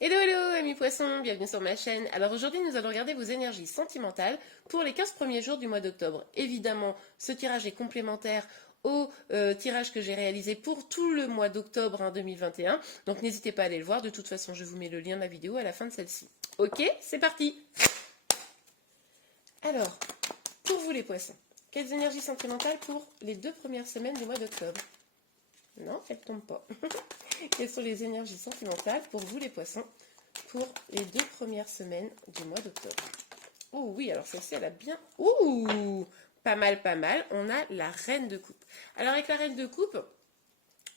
Hello hello amis poissons, bienvenue sur ma chaîne. Alors aujourd'hui nous allons regarder vos énergies sentimentales pour les 15 premiers jours du mois d'octobre. Évidemment ce tirage est complémentaire au tirage que j'ai réalisé pour tout le mois d'octobre 2021. Donc n'hésitez pas à aller le voir, de toute façon je vous mets le lien de la vidéo à la fin de celle-ci. Ok, c'est parti. Alors, pour vous les poissons, quelles énergies sentimentales pour les 2 premières semaines du mois d'octobre? Non, elle tombe pas. Quelles sont les énergies sentimentales pour vous les poissons pour les 2 premières semaines du mois d'octobre? Oh oui, alors celle-ci elle a bien... Ouh, pas mal, pas mal. On a la reine de coupe. Alors avec la reine de coupe,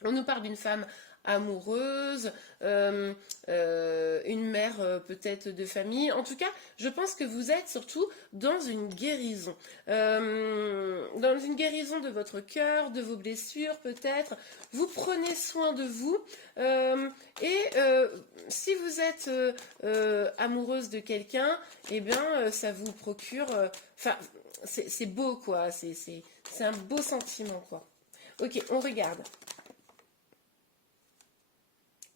on nous parle d'une femme amoureuse, une mère peut-être de famille. En tout cas, je pense que vous êtes surtout dans une guérison. Dans une guérison de votre cœur, de vos blessures peut-être. Vous prenez soin de vous. Si vous êtes amoureuse de quelqu'un, eh bien, ça vous procure... Enfin, c'est beau, quoi. C'est un beau sentiment, quoi. Ok, on regarde.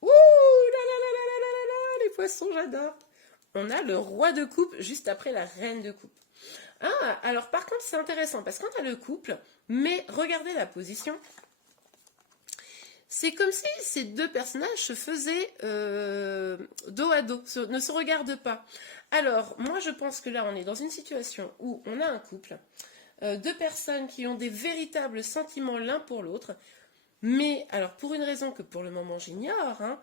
Ouh là là là là là là là, les poissons, j'adore. On a le roi de coupe juste après la reine de coupe. Ah, alors par contre, c'est intéressant parce qu'on a le couple, mais regardez la position. C'est comme si ces deux personnages se faisaient dos à dos, ne se regardent pas. Alors, moi je pense que là, on est dans une situation où on a un couple, deux personnes qui ont des véritables sentiments l'un pour l'autre, mais alors pour une raison que pour le moment j'ignore, hein,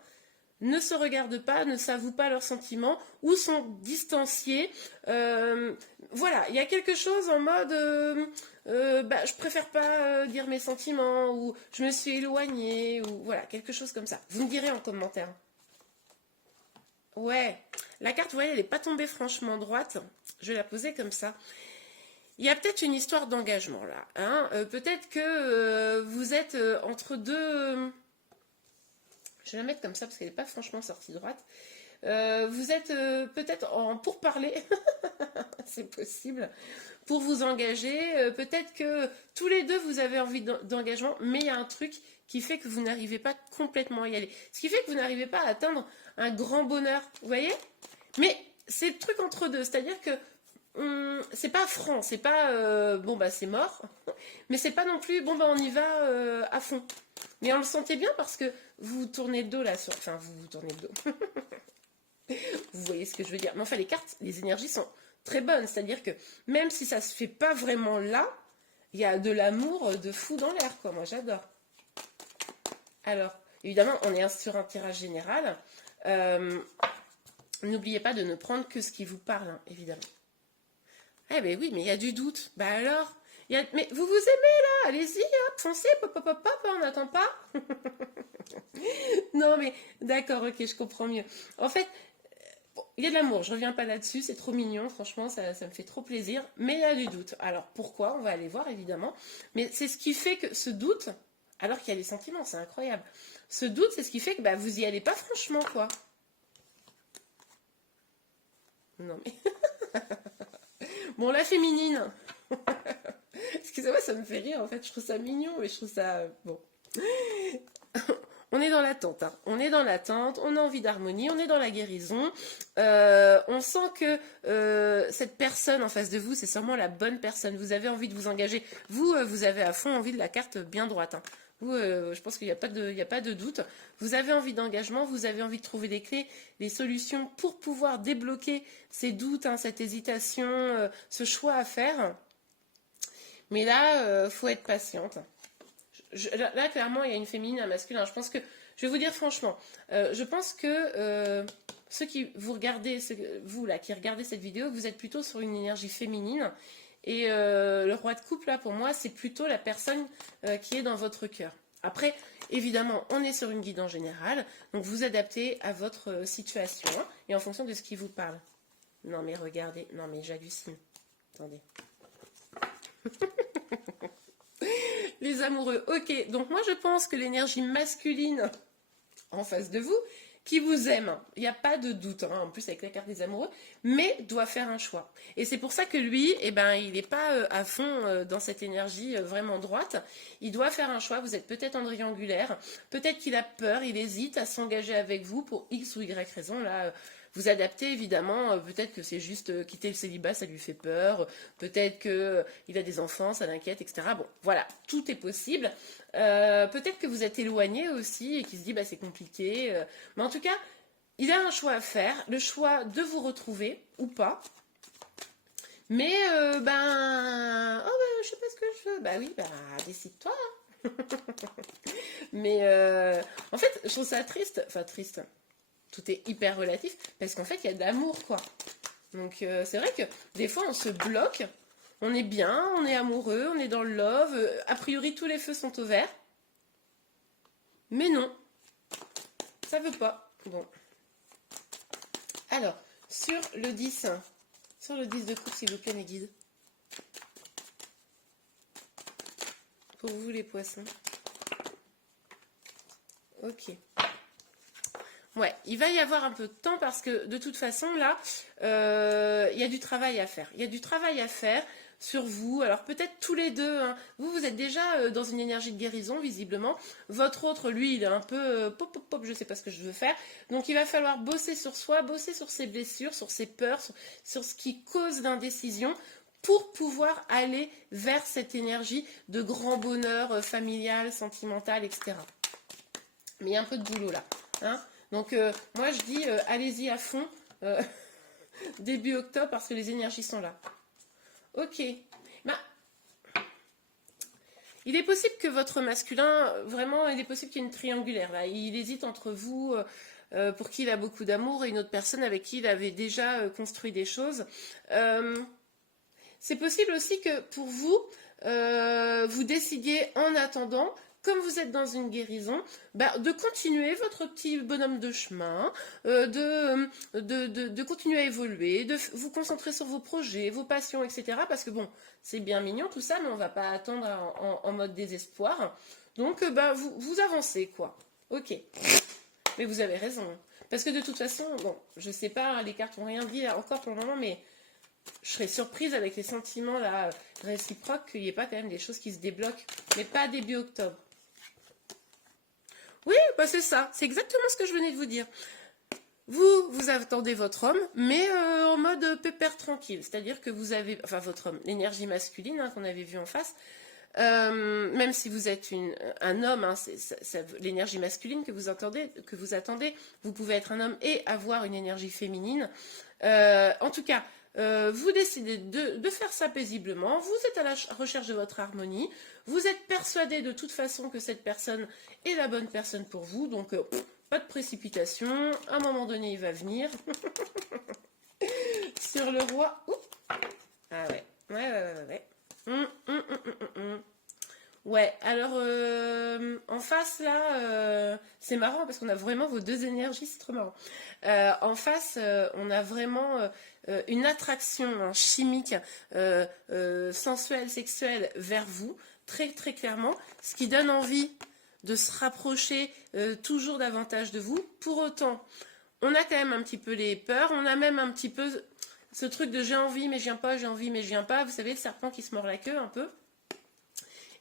ne se regardent pas, ne s'avouent pas leurs sentiments ou sont distanciés. Voilà, il y a quelque chose en mode je préfère pas dire mes sentiments ou je me suis éloignée ou voilà, quelque chose comme ça. Vous me direz en commentaire. Ouais, la carte, vous voyez, elle n'est pas tombée franchement droite. Je vais la poser comme ça. Il y a peut-être une histoire d'engagement là. Hein. Peut-être que vous êtes entre deux... Je vais la mettre comme ça parce qu'elle n'est pas franchement sortie droite. Vous êtes peut-être en pourparlers, c'est possible, pour vous engager. Peut-être que tous les deux vous avez envie d'engagement, mais il y a un truc qui fait que vous n'arrivez pas complètement à y aller. Ce qui fait que vous n'arrivez pas à atteindre un grand bonheur, vous voyez? Mais c'est le truc entre deux, c'est-à-dire que c'est pas franc, c'est pas bon bah c'est mort, mais c'est pas non plus bon bah on y va à fond. Mais on le sentait bien parce que vous tournez le dos là sur. Enfin, vous tournez le dos. Vous voyez ce que je veux dire. Mais enfin, les cartes, les énergies sont très bonnes. C'est-à-dire que même si ça se fait pas vraiment là, il y a de l'amour de fou dans l'air, quoi. Moi, j'adore. Alors, évidemment, on est sur un tirage général. N'oubliez pas de ne prendre que ce qui vous parle, hein, évidemment. Eh ben oui, mais il y a du doute. Bah alors mais vous vous aimez là, allez-y, hop, foncez, pop, pop, pop, pop, on n'attend pas. Non mais d'accord, ok, je comprends mieux. En fait, bon, il y a de l'amour, je reviens pas là-dessus, c'est trop mignon, franchement, ça me fait trop plaisir, mais il y a du doute. Alors pourquoi? On va aller voir évidemment, mais c'est ce qui fait que ce doute, alors qu'il y a les sentiments, c'est incroyable. Ce doute, c'est ce qui fait que bah, vous y allez pas franchement, quoi. Non mais... Bon, la féminine. Excusez-moi, ça me fait rire, en fait, je trouve ça mignon, mais je trouve ça... Bon. On est dans l'attente, hein. On est dans l'attente, on a envie d'harmonie, on est dans la guérison. On sent que cette personne en face de vous, c'est sûrement la bonne personne. Vous avez envie de vous engager. Vous, vous avez à fond envie de la carte bien droite. Hein. Vous, je pense qu'il n'y a pas de doute. Vous avez envie d'engagement, vous avez envie de trouver des clés, des solutions pour pouvoir débloquer ces doutes, hein, cette hésitation, ce choix à faire. Mais là, faut être patiente. Là, clairement, il y a une féminine, un masculin. Je pense que, je vais vous dire franchement, je pense que ceux qui vous regardez, vous là, qui regardez cette vidéo, vous êtes plutôt sur une énergie féminine. Et le roi de coupe, là, pour moi, c'est plutôt la personne qui est dans votre cœur. Après, évidemment, on est sur une guidance générale, donc vous adaptez à votre situation hein, et en fonction de ce qui vous parle. Non, mais regardez, non, mais j'hallucine. Attendez. Les amoureux, ok. Donc moi je pense que l'énergie masculine en face de vous qui vous aime, il n'y a pas de doute, hein, en plus avec la carte des amoureux, mais doit faire un choix. Et c'est pour ça que lui, eh ben, il n'est pas à fond dans cette énergie vraiment droite, il doit faire un choix, vous êtes peut-être en triangulaire, peut-être qu'il a peur, il hésite à s'engager avec vous pour X ou Y raison, là, vous adaptez évidemment, peut-être que c'est juste quitter le célibat, ça lui fait peur, peut-être qu'il a des enfants, ça l'inquiète, etc. Bon, voilà, tout est possible. Peut-être que vous êtes éloigné aussi et qu'il se dit bah, c'est compliqué. Mais en tout cas, il a un choix à faire, le choix de vous retrouver ou pas. Mais oh ben je sais pas ce que je veux. Bah oui, bah décide-toi. Hein. Mais en fait, je trouve ça triste. Enfin triste. Tout est hyper relatif parce qu'en fait, il y a de l'amour quoi. Donc c'est vrai que des fois, on se bloque. On est bien, on est amoureux, on est dans le love. A priori, tous les feux sont au vert. Mais non, ça veut pas. Bon. Alors, sur le 10 de coupe, s'il vous plaît, mes guides. Pour vous, les poissons. Ok. Ouais, il va y avoir un peu de temps parce que de toute façon, là, il y a du travail à faire. Il y a du travail à faire sur vous. Alors peut-être tous les deux. Hein. Vous êtes déjà dans une énergie de guérison, visiblement. Votre autre, lui, il est un peu pop, pop, pop, je sais pas ce que je veux faire. Donc il va falloir bosser sur soi, bosser sur ses blessures, sur ses peurs, sur ce qui cause l'indécision pour pouvoir aller vers cette énergie de grand bonheur familial, sentimental, etc. Mais il y a un peu de boulot là. Hein. Donc moi je dis allez-y à fond début octobre parce que les énergies sont là. Ok. Bah, il est possible que votre masculin, vraiment, il est possible qu'il y ait une triangulaire là. Il hésite entre vous pour qui il a beaucoup d'amour et une autre personne avec qui il avait déjà construit des choses. C'est possible aussi que pour vous, vous décidiez en attendant, comme vous êtes dans une guérison, bah, de continuer votre petit bonhomme de chemin, de continuer à évoluer, de vous concentrer sur vos projets, vos passions, etc. Parce que bon, c'est bien mignon tout ça, mais on ne va pas attendre en mode désespoir. Donc, bah, vous avancez, quoi. Ok. Mais vous avez raison. Parce que de toute façon, bon, je sais pas, les cartes n'ont rien dit encore pour le moment, mais je serais surprise avec les sentiments là, réciproques qu'il n'y ait pas quand même des choses qui se débloquent. Mais pas début octobre. Oui, bah c'est ça. C'est exactement ce que je venais de vous dire. Vous attendez votre homme, mais en mode pépère tranquille. C'est-à-dire que vous avez, enfin votre homme, l'énergie masculine hein, qu'on avait vue en face, même si vous êtes un homme, hein, l'énergie masculine que vous attendez, vous pouvez être un homme et avoir une énergie féminine. En tout cas, vous décidez de faire ça paisiblement, vous êtes à la recherche de votre harmonie, vous êtes persuadé de toute façon que cette personne est la bonne personne pour vous, donc pas de précipitation, à un moment donné il va venir. Sur le roi, ah ouais. Ouais, alors en face là, c'est marrant parce qu'on a vraiment vos deux énergies, c'est trop marrant. En face, on a vraiment une attraction hein, chimique, sensuelle, sexuelle vers vous, très très clairement, ce qui donne envie de se rapprocher toujours davantage de vous. Pour autant, on a quand même un petit peu les peurs, on a même un petit peu ce truc de j'ai envie mais je viens pas, j'ai envie mais je viens pas, vous savez, le serpent qui se mord la queue un peu.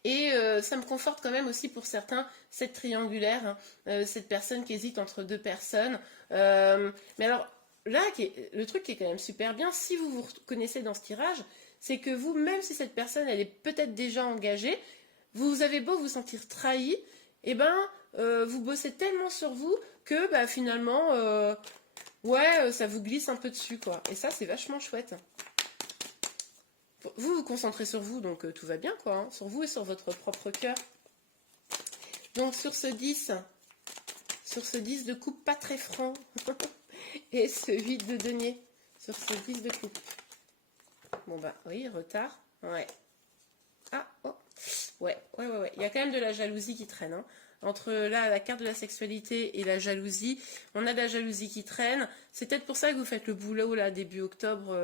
Et ça me conforte quand même aussi pour certains, cette triangulaire, hein, cette personne qui hésite entre deux personnes. Mais alors, là, le truc qui est quand même super bien, si vous vous reconnaissez dans ce tirage, c'est que vous, même si cette personne, elle est peut-être déjà engagée, vous avez beau vous sentir trahi, et ben, vous bossez tellement sur vous que bah, finalement, ouais, ça vous glisse un peu dessus, quoi. Et ça, c'est vachement chouette. Vous vous concentrez sur vous, donc tout va bien, quoi. Hein, sur vous et sur votre propre cœur. Donc sur ce 10 de coupe pas très franc, et ce 8 de denier, sur ce 10 de coupe. Bon bah oui, retard. Ouais. Ah, oh. Ouais. Il y a quand même de la jalousie qui traîne. Hein. Entre là, la carte de la sexualité et la jalousie, on a de la jalousie qui traîne. C'est peut-être pour ça que vous faites le boulot là, début octobre.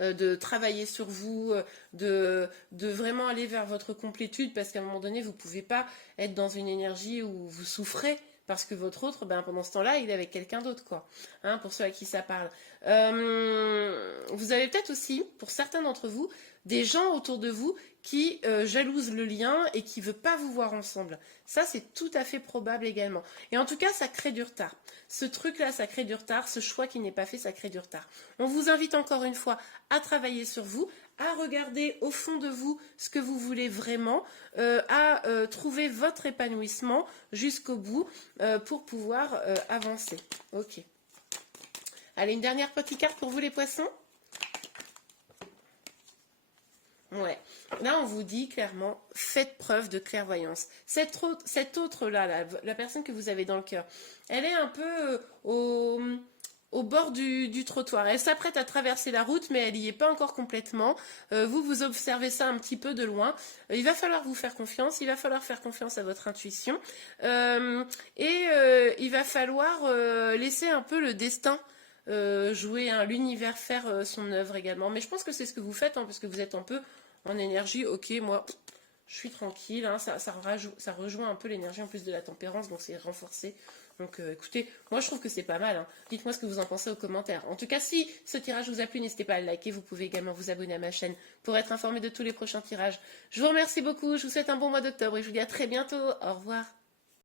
De travailler sur vous, de vraiment aller vers votre complétude, parce qu'à un moment donné, vous ne pouvez pas être dans une énergie où vous souffrez, Parce que votre autre, ben, pendant ce temps-là, il est avec quelqu'un d'autre, quoi. Hein, pour ceux à qui ça parle. Vous avez peut-être aussi, pour certains d'entre vous, des gens autour de vous qui jalousent le lien et qui ne veulent pas vous voir ensemble. Ça, c'est tout à fait probable également. Et en tout cas, ça crée du retard. Ce truc-là, ça crée du retard. Ce choix qui n'est pas fait, ça crée du retard. On vous invite encore une fois à travailler sur vous, à regarder au fond de vous ce que vous voulez vraiment, à trouver votre épanouissement jusqu'au bout pour pouvoir avancer. Ok. Allez, une dernière petite carte pour vous les poissons. Ouais. Là, on vous dit clairement, faites preuve de clairvoyance. Cette autre-là, la personne que vous avez dans le cœur, elle est un peu au bord du trottoir. Elle s'apprête à traverser la route, mais elle n'y est pas encore complètement. Vous observez ça un petit peu de loin. Il va falloir vous faire confiance, il va falloir faire confiance à votre intuition. Il va falloir laisser un peu le destin jouer, hein, l'univers faire son œuvre également. Mais je pense que c'est ce que vous faites, hein, parce que vous êtes un peu en énergie. Ok, moi, je suis tranquille. Hein, ça rejoint un peu l'énergie en plus de la tempérance, donc c'est renforcé. Donc écoutez, moi je trouve que c'est pas mal. Hein. Dites-moi ce que vous en pensez aux commentaires. En tout cas, si ce tirage vous a plu, n'hésitez pas à le liker. Vous pouvez également vous abonner à ma chaîne pour être informé de tous les prochains tirages. Je vous remercie beaucoup. Je vous souhaite un bon mois d'octobre et je vous dis à très bientôt. Au revoir.